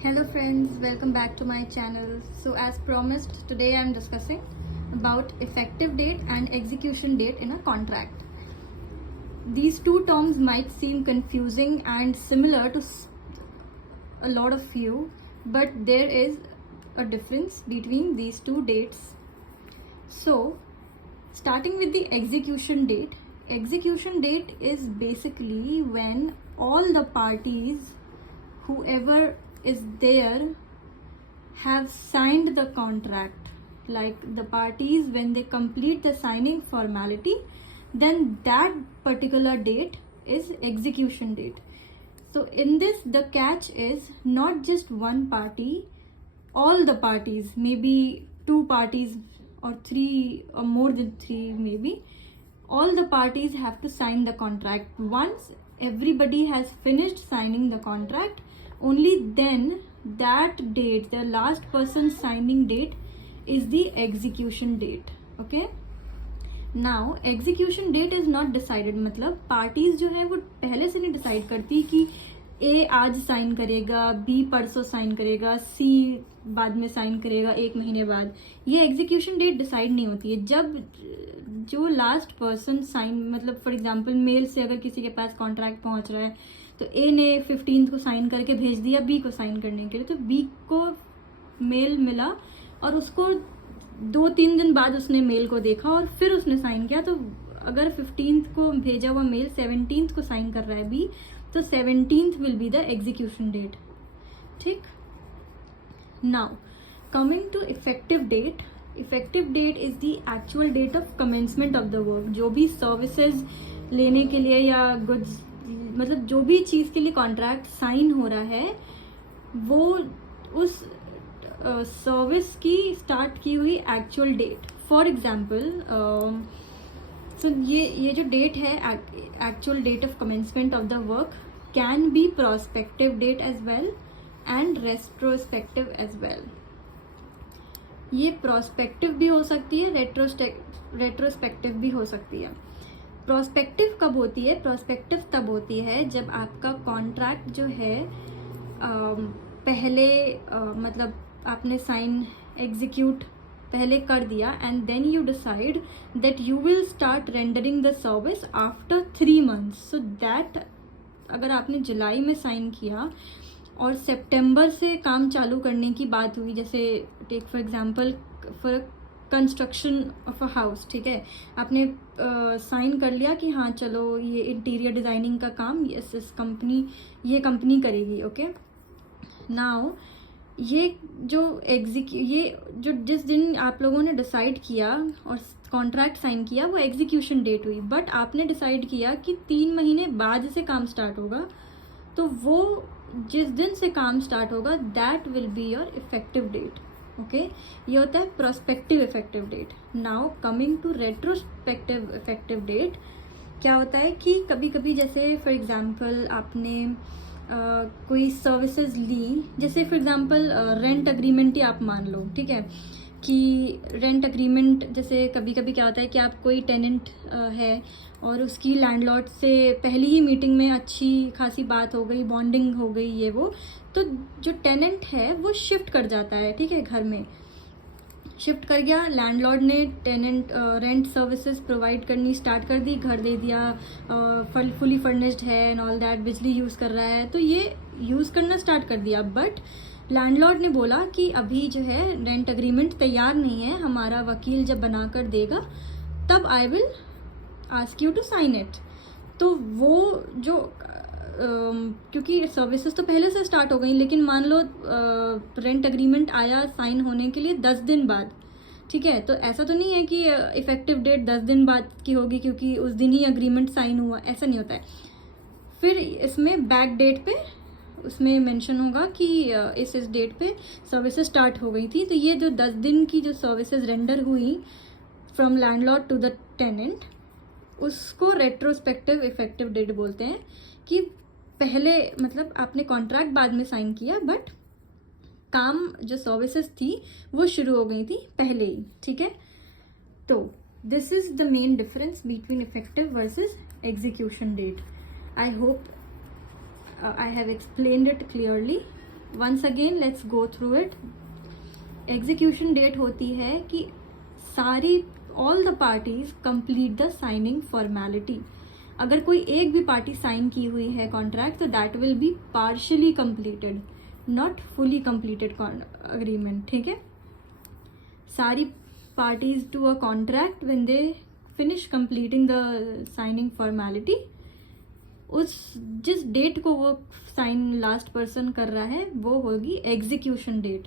Hello friends, welcome back to my channel. So as promised, today I am discussing about effective date and execution date in a contract. These two terms might seem confusing and similar to a lot of you, but there is a difference between these two dates. So starting with the execution date is basically when all the parties, whoever is there, have signed the contract. Like the parties, when they complete the signing formality, then that particular date is execution date. So in this, the catch is not just one party, all the parties, maybe two parties or three or more than three, maybe all the parties have to sign the contract. Once everybody has finished signing the contract, only then that date, the last person signing date, is the execution date. Okay, now execution date is not decided. मतलब parties जो है वो पहले से नहीं decide करती कि A आज साइन करेगा, B परसों साइन करेगा, C बाद में साइन करेगा 1 महीने बाद. ये एग्जीक्यूशन डेट डिसाइड नहीं होती है. जब जो लास्ट पर्सन साइन, मतलब फॉर एग्जांपल मेल से अगर किसी के पास कॉन्ट्रैक्ट पहुंच रहा है तो A ने 15 को साइन करके भेज दिया B को साइन करने के लिए, तो B को मेल मिला और उसको 2-3 दिन बाद उसने मेल को देखा और फिर उसने साइन किया. तो अगर 15th को भेजा हुआ मेल 17th को साइन कर रहा है B, तो 17th will be the execution date. ठीक. Now coming to effective date. Effective date is the actual date of commencement of the work. जो भी सर्विसेज लेने के लिए या गुड्स, मतलब जो भी चीज़ के लिए कॉन्ट्रैक्ट साइन हो रहा है, वो उस सर्विस की स्टार्ट की हुई actual date. For example, so ये जो डेट है, actual date of commencement of the work, can be prospective date as well and retrospective as well. ये प्रोस्पेक्टिव भी हो सकती है, रेट्रोस्पेक्टिव भी हो सकती है. प्रोस्पेक्टिव कब होती है? प्रोस्पेक्टिव तब होती है जब आपका कॉन्ट्रैक्ट जो है पहले मतलब आपने साइन एग्जीक्यूट पहले कर दिया and then you decide that you will start rendering the service after 3 months. So that अगर आपने जुलाई में साइन किया और सितंबर से काम चालू करने की बात हुई, जैसे take for example for construction of a house, ठीक है, आपने साइन कर लिया कि हाँ चलो ये इंटीरियर डिज़ाइनिंग का काम ये कंपनी करेगी. ओके, नाउ ये जो जिस दिन आप लोगों ने डिसाइड किया और कॉन्ट्रैक्ट साइन किया, वो एग्जीक्यूशन डेट हुई. बट आपने डिसाइड किया कि 3 महीने बाद से काम स्टार्ट होगा, तो वो जिस दिन से काम स्टार्ट होगा that will be your effective date. Okay, ये होता है prospective effective date. Now coming to retrospective effective date, क्या होता है कि कभी कभी जैसे फॉर एग्जांपल आपने कोई सर्विसेज ली, जैसे फॉर एग्जांपल रेंट अग्रीमेंट ही आप मान लो, ठीक है, कि रेंट अग्रीमेंट जैसे कभी कभी क्या होता है कि आप कोई टेनेंट है और उसकी लैंडलॉर्ड से पहली ही मीटिंग में अच्छी खासी बात हो गई, बॉन्डिंग हो गई, ये वो, तो जो टेनेंट है वो शिफ्ट कर जाता है, ठीक है, घर में शिफ्ट कर गया. लैंडलॉर्ड ने टेनेंट रेंट सर्विसेज प्रोवाइड करनी स्टार्ट कर दी, घर दे दिया, फुली फर्निश्ड है एंड ऑल दैट, बिजली यूज़ कर रहा है, तो ये यूज़ करना स्टार्ट कर दिया. बट लैंडलॉर्ड ने बोला कि अभी जो है रेंट अग्रीमेंट तैयार नहीं है, हमारा वकील जब बना कर देगा तब I will ask you to sign it. तो वो जो क्योंकि सर्विसेज तो पहले से स्टार्ट हो गई, लेकिन मान लो रेंट अग्रीमेंट आया साइन होने के लिए 10 दिन बाद, ठीक है, तो ऐसा तो नहीं है कि इफेक्टिव डेट 10 दिन बाद की होगी क्योंकि उस दिन ही अग्रीमेंट साइन हुआ, ऐसा नहीं होता है. फिर इसमें बैक डेट पे उसमें मेंशन होगा कि इस डेट पे सर्विसेज स्टार्ट हो गई थी. तो ये जो 10 दिन की जो सर्विसेज रेंडर हुई from landlord to the tenant, उसको रेट्रोस्पेक्टिव इफेक्टिव डेट बोलते हैं. कि पहले मतलब आपने कॉन्ट्रैक्ट बाद में साइन किया, बट काम जो सर्विसेज थी वो शुरू हो गई थी पहले ही, ठीक है. तो this is the main difference between effective versus execution date. I hope I have explained it clearly. Once again let's go through it. Execution date होती है कि सारी all the parties complete the signing formality. अगर कोई एक भी party sign की हुई है कॉन्ट्रैक्ट तो that will be partially completed, not fully completed agreement. ठीक है, सारी parties to a contract when they finish completing the signing formality, उस जिस डेट को वो साइन लास्ट पर्सन कर रहा है वो होगी execution date.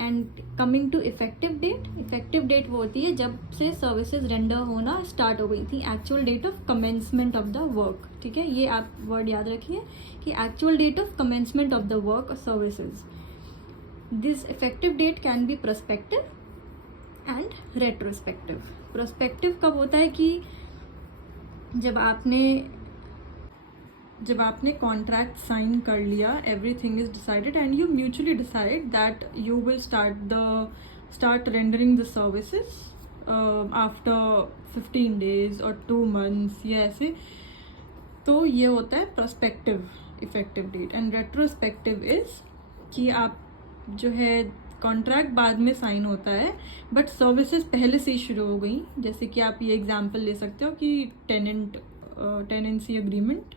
And coming to effective date, effective date वो होती है जब से सर्विसेज रेंडर होना स्टार्ट हो गई थी, actual date of commencement of the work. ठीक है, ये आप वर्ड याद रखिए कि actual date of commencement of the work और services. This effective date can be prospective and retrospective. Prospective कब होता है कि जब आपने कॉन्ट्रैक्ट साइन कर लिया, everything is decided and you mutually decide that you will start rendering the services after 15 days और 2 months, ये ऐसे. तो ये होता है prospective effective date. And retrospective is कि आप जो है कॉन्ट्रैक्ट बाद में साइन होता है बट सर्विसेज पहले से ही शुरू हो गई. जैसे कि आप ये एग्जांपल ले सकते हो कि टेनेंसी अग्रीमेंट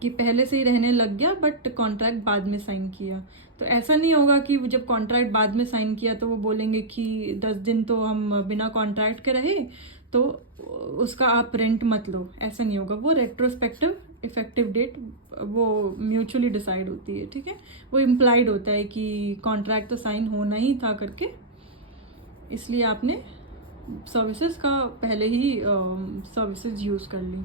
कि पहले से ही रहने लग गया बट कॉन्ट्रैक्ट बाद में साइन किया. तो ऐसा नहीं होगा कि जब कॉन्ट्रैक्ट बाद में साइन किया तो वो बोलेंगे कि 10 दिन तो हम बिना कॉन्ट्रैक्ट के रहे तो उसका आप रेंट मत लो. ऐसा नहीं होगा. वो रेट्रोस्पेक्टिव इफेक्टिव डेट वो म्यूचुअली डिसाइड होती है. ठीक है, वो इम्प्लाइड होता है कि कॉन्ट्रैक्ट तो साइन होना ही था करके, इसलिए आपने सर्विसेज का पहले ही सर्विसेज यूज़ कर ली.